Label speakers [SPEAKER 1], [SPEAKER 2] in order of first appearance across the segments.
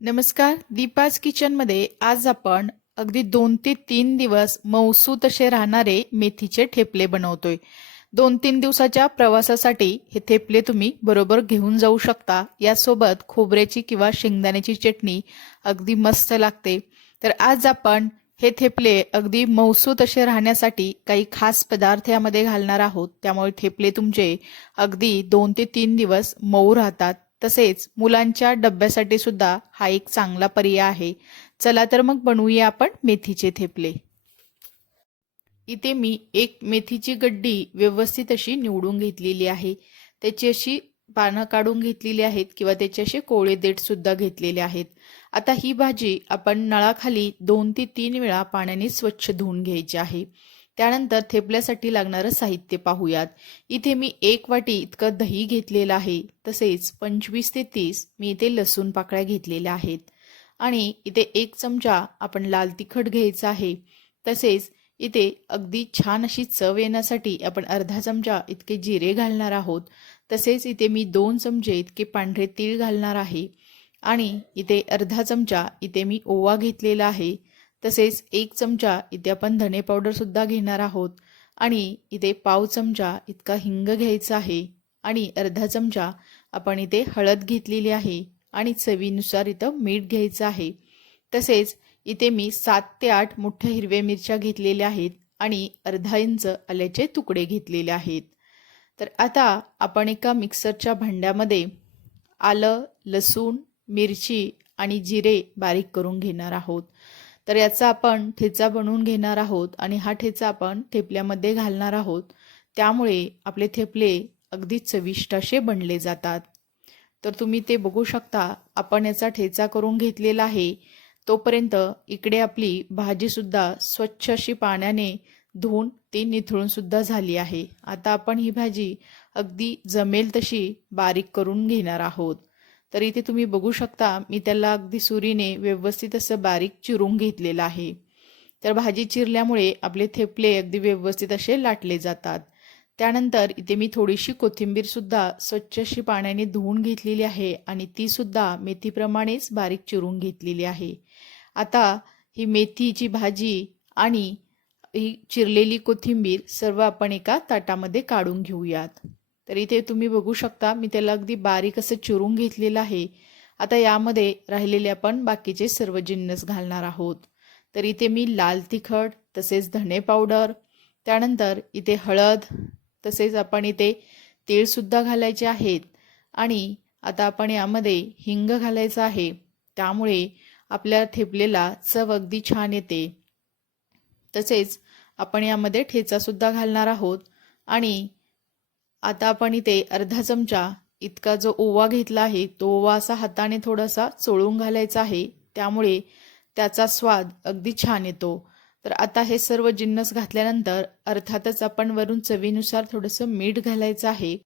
[SPEAKER 1] नमस्कार. दीपाज किचनमध्ये आज आपण अगदी दोन ते तीन दिवस मौसू तसे राहणारे मेथीचे ठेपले बनवतोय. दोन तीन दिवसाच्या प्रवासासाठी हे ठेपले तुम्ही बरोबर घेऊन जाऊ शकता. यासोबत खोबऱ्याची किंवा शेंगदाण्याची चटणी अगदी मस्त लागते. तर आज आपण हे थेपले अगदी मौसू तसे राहण्यासाठी काही खास पदार्थ यामध्ये घालणार आहोत. त्यामुळे ठेपले तुमचे अगदी दोन ते तीन दिवस मऊ राहतात. तसेच मुलांच्या डब्यासाठी सुद्धा हा एक चांगला पर्याय आहे. चला तर मग बनवूया आपण मेथीचे थेपले. इथे मी एक मेथीची गड्डी व्यवस्थित अशी निवडून घेतलेली आहे. त्याची अशी पानं काढून घेतलेली आहेत किंवा त्याचे असे कोळे देठ सुद्धा घेतलेले आहेत. आता ही भाजी आपण नळाखाली दोन ते तीन वेळा पाण्याने स्वच्छ धुवून घ्यायची आहे. त्यानंतर थेपल्यासाठी लागणारं साहित्य पाहूयात. इथे मी एक वाटी इतकं दही घेतलेलं आहे. तसेच पंचवीस ते तीस मी इथे लसूण पाकळ्या घेतलेल्या आहेत. आणि इथे एक चमचा आपण लाल तिखट घ्यायचा आहे. तसेच इथे अगदी छान अशी चव येण्यासाठी आपण अर्धा चमचा इतके जिरे घालणार आहोत. तसेच इथे मी दोन चमचे इतके पांढरे तीळ घालणार आहे. आणि इथे अर्धा चमचा इथे मी ओवा घेतलेला आहे. तसेच एक चमचा इथे आपण धने पावडरसुद्धा घेणार आहोत. आणि इथे पाव चमचा इतका हिंग घ्यायचा आहे. आणि अर्धा चमचा आपण इथे हळद घेतलेली आहे. आणि चवीनुसार इथं मीठ घ्यायचं आहे. तसेच इथे मी सात ते आठ मोठ्या हिरव्या मिरच्या घेतलेल्या आहेत. आणि अर्धा इंच आल्याचे तुकडे घेतलेले आहेत. तर आता आपण एका मिक्सरच्या भांड्यामध्ये आलं लसूण मिरची आणि जिरे बारीक करून घेणार आहोत. तर याचा आपण ठेचा बनवून घेणार आहोत आणि हा ठेचा आपण थेपल्यामध्ये घालणार आहोत. त्यामुळे आपले थेपले अगदी चविष्ट असे बनले जातात. तर तुम्ही ते बघू शकता आपण याचा ठेचा करून घेतलेला आहे. तोपर्यंत इकडे आपली भाजीसुद्धा स्वच्छ अशी पाण्याने धुवून ती निथळूनसुद्धा झाली आहे. आता आपण ही भाजी अगदी जमेल तशी बारीक करून घेणार आहोत. तर इथे तुम्ही बघू शकता मी त्याला अगदी सुरीने व्यवस्थित असं बारीक चिरून घेतलेलं आहे. तर भाजी चिरल्यामुळे आपले थेपले अगदी व्यवस्थित असे लाटले जातात. त्यानंतर इथे मी थोडीशी कोथिंबीरसुद्धा स्वच्छशी स्वच्छ अशी पाण्याने धुवून घेतलेली आहे आणि तीसुद्धा मेथीप्रमाणेच बारीक चिरून घेतलेली आहे. आता ही मेथीची भाजी आणि ही चिरलेली कोथिंबीर सर्व आपण एका ताटामध्ये काढून घेऊयात. तर इथे तुम्ही बघू शकता मी त्याला अगदी बारीक असं चिरून घेतलेलं आहे. आता यामध्ये राहिलेले आपण बाकीचे सर्व जिन्नस घालणार आहोत. तर इथे मी लाल तिखट तसेच धणे पावडर त्यानंतर इथे हळद तसेच आपण इथे तीळसुद्धा घालायचे आहेत. आणि आता आपण यामध्ये हिंग घालायचं आहे. त्यामुळे आपल्या ठेपलेला चव अगदी छान येते. तसेच आपण यामध्ये ठेचासुद्धा घालणार आहोत. आणि आता आपण इथे अर्धा चमचा इतका जो ओवा घेतला आहे तो ओवा असा हाताने थोडासा चोळून घालायचा आहे. त्यामुळे त्याचा स्वाद अगदी छान येतो. तर आता हे सर्व जिन्नस घातल्यानंतर अर्थातच आपण वरून चवीनुसार थोडंसं मीठ घालायचं आहे.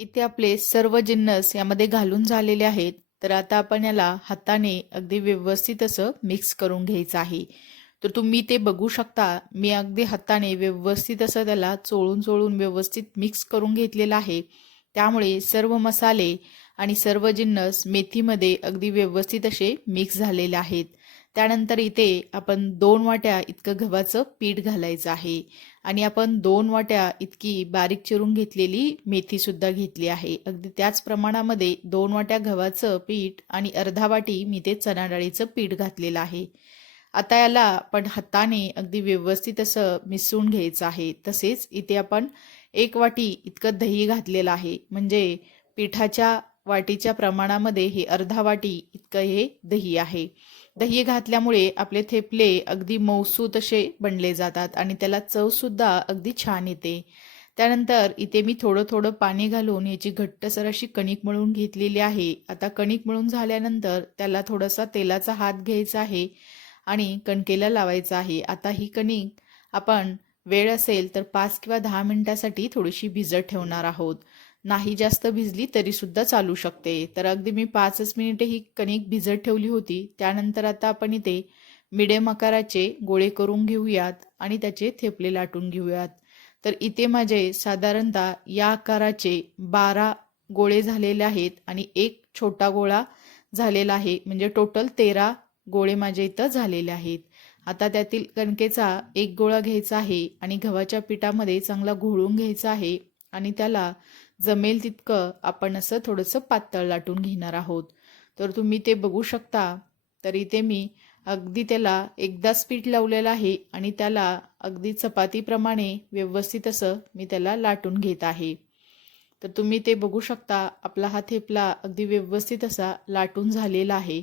[SPEAKER 1] इथे आपले सर्व जिन्नस यामध्ये घालून झालेले आहेत. तर आता आपण याला हाताने अगदी व्यवस्थित असं मिक्स करून घ्यायचं आहे. तर तुम्ही ते बघू शकता. मी अगदी हाताने व्यवस्थित असं त्याला चोळून चोळून व्यवस्थित मिक्स करून घेतलेलं आहे. त्यामुळे सर्व मसाले आणि सर्व जिन्नस मेथीमध्ये अगदी व्यवस्थित असे मिक्स झालेले आहेत. त्यानंतर इथे आपण दोन वाट्या इतकं गव्हाचं पीठ घालायचं आहे. आणि आपण दोन वाट्या इतकी बारीक चिरून घेतलेली मेथीसुद्धा घेतली आहे. अगदी त्याच प्रमाणामध्ये दोन वाट्या गव्हाचं पीठ आणि अर्धा वाटी मी ते चणाडाळीचं पीठ घातलेलं आहे. आता याला आपण हाताने अगदी व्यवस्थित असं मिसळून घ्यायचं आहे. तसेच इथे आपण एक वाटी इतकं दही घातलेलं आहे. म्हणजे पिठाच्या वाटीच्या प्रमाणामध्ये हे अर्धा वाटी इतकं हे दही आहे. दही घातल्यामुळे आपले थेपले अगदी मौसूत असे बनले जातात आणि त्याला चवसुद्धा अगदी छान येते. त्यानंतर इथे मी थोडं थोडं पाणी घालून याची घट्टसर अशी कणिक मळून घेतलेली आहे. आता कणिक मळून झाल्यानंतर त्याला थोडासा तेलाचा हात घ्यायचा आहे. आणि कणकेला लावायचं आहे. आता ही कणिक आपण वेळ असेल तर पाच किंवा दहा मिनिटासाठी थोडीशी भिजत ठेवणार आहोत. नाही जास्त भिजली तरी सुद्धा चालू शकते. तर अगदी मी पाचच मिनिटे ही कणिक भिजत ठेवली होती. त्यानंतर आता आपण इथे मिडियम आकाराचे गोळे करून घेऊयात आणि त्याचे थेपले लाटून घेऊयात. तर इथे माझे साधारणतः या आकाराचे बारा गोळे झालेले आहेत आणि एक छोटा गोळा झालेला आहे. म्हणजे टोटल तेरा गोळे माझ्या इथं झालेले आहेत. आता त्यातील कणकेचा एक गोळा घ्यायचा आहे आणि गव्हाच्या पिठामध्ये चांगला घोळून घ्यायचा आहे आणि त्याला जमेल तितकं आपण असं थोडंसं पातळ लाटून घेणार आहोत. तर तुम्ही ते बघू शकता. तर इथे मी अगदी त्याला एकदाच पीठ लावलेलं आहे आणि त्याला अगदी चपातीप्रमाणे व्यवस्थित असं मी त्याला लाटून घेत आहे. तर तुम्ही ते बघू शकता. आपला हा थेपला अगदी व्यवस्थित असा लाटून झालेला आहे.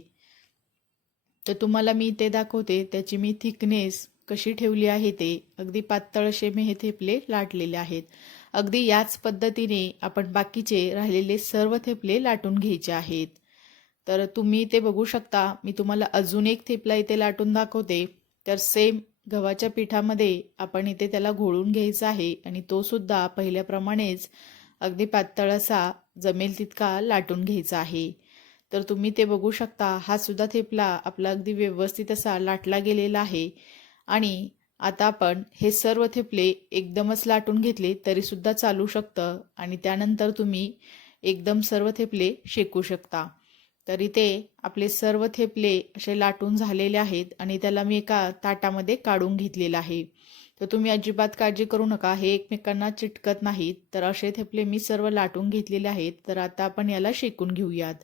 [SPEAKER 1] तर तुम्हाला मी ते दाखवते. त्याची मी थिकनेस कशी ठेवली आहे ते. अगदी पातळ असे मी हे थेपले लाटलेले आहेत. अगदी याच पद्धतीने आपण बाकीचे राहिलेले सर्व थेपले लाटून घ्यायचे आहेत. तर तुम्ही ते बघू शकता. मी तुम्हाला अजून एक थेपला इथे लाटून दाखवते. तर सेम गव्हाच्या पिठामध्ये आपण इथे त्याला घोळून घ्यायचा आहे आणि तो सुद्धा पहिल्याप्रमाणेच अगदी पातळ असा जमेल तितका लाटून घ्यायचा आहे. तर तुम्ही ते बघू शकता. हा सुद्धा थेपला आपला अगदी व्यवस्थित असा लाटला गेलेला आहे. आणि आता आपण हे सर्व थेपले एकदमच लाटून घेतले तरी सुद्धा चालू शकतं आणि त्यानंतर तुम्ही एकदम सर्व थेपले शेकू शकता. तर इथे आपले सर्व थेपले असे लाटून झालेले आहेत आणि त्याला मी एका ताटामध्ये काढून घेतलेलं आहे. तर तुम्ही अजिबात काळजी करू नका हे एकमेकांना चिटकत नाहीत. तर असे थेपले मी सर्व लाटून घेतलेले आहेत. तर आता आपण याला शेकून घेऊयात.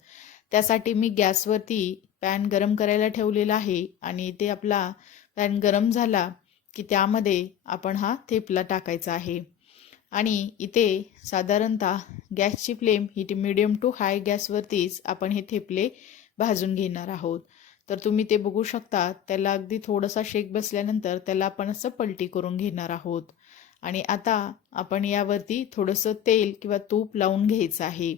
[SPEAKER 1] त्यासाठी मी गॅसवरती पॅन गरम करायला ठेवलेला आहे आणि ते आपला पॅन गरम झाला की त्यामध्ये आपण हा थेपला टाकायचा आहे. आणि इथे साधारणतः गॅसची फ्लेम ही मिडियम टू हाय गॅसवरतीच आपण हे थेपले भाजून घेणार आहोत. तर तुम्ही ते बघू शकता त्याला अगदी थोडासा शेक बसल्यानंतर त्याला आपण असं पलटी करून घेणार आहोत. आणि आता आपण यावरती थोडंसं तेल किंवा तूप लावून घ्यायचं आहे.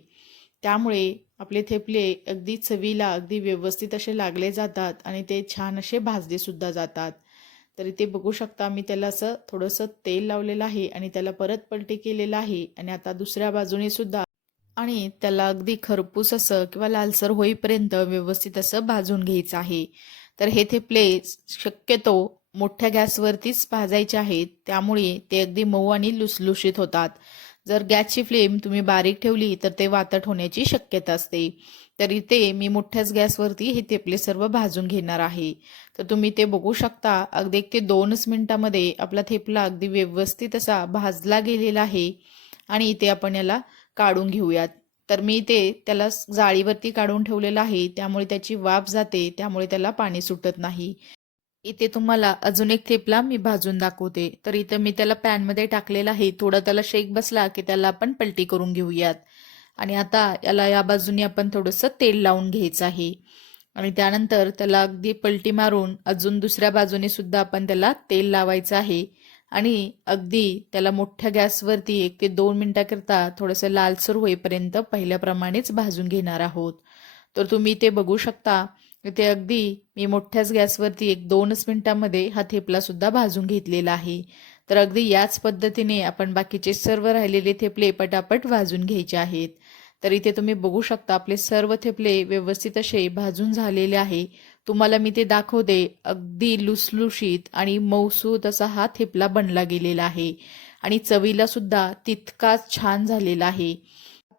[SPEAKER 1] त्यामुळे आपले थेपले अगदी चवीला अगदी व्यवस्थित असे लागले जातात आणि ते छान असे भाजले सुद्धा जातात. तर इथे बघू शकता मी त्याला असं थोडंसं तेल लावलेलं आहे आणि त्याला परत पलटी केलेलं आहे आणि आता दुसऱ्या बाजूने सुद्धा आणि त्याला अगदी खरपूस असं किंवा लालसर होईपर्यंत व्यवस्थित असं भाजून घ्यायचं आहे. तर हे थेपले शक्यतो मोठ्या गॅसवरतीच भाजायचे आहेत त्यामुळे ते अगदी मऊ आणि लुसलुशीत होतात. जर गॅसची फ्लेम तुम्ही बारीक ठेवली तर ते वातट होण्याची शक्यता असते. तर इथे मी मोठ्याच गॅसवरती हे थेपले सर्व भाजून घेणार आहे. तर तुम्ही ते बघू शकता. अगदी एक ते दोनच मिनिटामध्ये आपला थेपला अगदी व्यवस्थित असा भाजला गेलेला आहे आणि इथे आपण याला काढून घेऊयात. तर मी ते त्याला जाळीवरती काढून ठेवलेलं आहे. त्यामुळे त्याची वाफ जाते. त्यामुळे त्याला पाणी सुटत नाही. इथे तुम्हाला अजून एक थेपला मी भाजून दाखवते. तर इथं मी त्याला पॅनमध्ये टाकलेला आहे. थोडा त्याला शेक बसला की त्याला आपण पलटी करून घेऊयात. आणि आता याला या बाजूने आपण थोडंसं तेल लावून घ्यायचं आहे. आणि त्यानंतर त्याला अगदी पलटी मारून अजून दुसऱ्या बाजूने सुद्धा आपण त्याला तेल लावायचं आहे. आणि अगदी त्याला मोठ्या गॅसवरती एक ते दोन मिनिटाकरता थोडंसं लालसर होईपर्यंत पहिल्याप्रमाणेच भाजून घेणार आहोत. तर तुम्ही ते बघू शकता ते अगदी मी मोठ्याच गॅसवरती एक दोनच मिनिटांमध्ये हा थेपलासुद्धा भाजून घेतलेला आहे. तर अगदी याच पद्धतीने आपण बाकीचे सर्व राहिलेले थेपले पटापट भाजून घ्यायचे आहेत. तर इथे तुम्ही बघू शकता आपले सर्व थेपले व्यवस्थित असे भाजून झालेले आहे. तुम्हाला मी ते दाखवते. अगदी लुसलुशीत आणि मऊसूत असा हा थेपला बनला गेलेला आहे. आणि चवीला सुद्धा तितकाच छान झालेला आहे.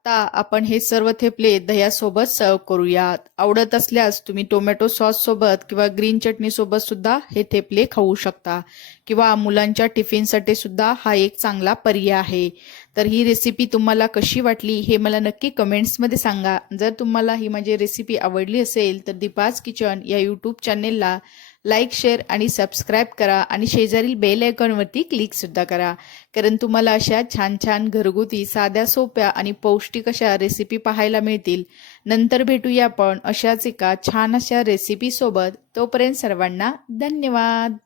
[SPEAKER 1] आता आपण हे सर्व थेपले दह्यासोबत सर्व करूयात. आवडत असल्यास तुम्ही टोमॅटो सॉस सोबत किंवा ग्रीन चटणी सोबत सुद्धा हे थेपले खाऊ शकता. किंवा मुलांच्या टिफिनसाठी सुद्धा हा एक चांगला पर्याय आहे. तर ही रेसिपी तुम्हाला कशी वाटली हे मला नक्की कमेंट्समध्ये सांगा. जर तुम्हाला ही माझी रेसिपी आवडली असेल तर दीपाज किचन या यूट्यूब चॅनेलला लाईक शेअर आणि सबस्क्राईब करा आणि शेजारील बेल आयकॉनवरती क्लिकसुद्धा करा. कारण तुम्हाला अशा छान छान घरगुती साध्या सोप्या आणि पौष्टिक अशा रेसिपी पाहायला मिळतील. नंतर भेटूया आपण अशाच एका छान अशा रेसिपीसोबत तोपर्यंत सर्वांना धन्यवाद!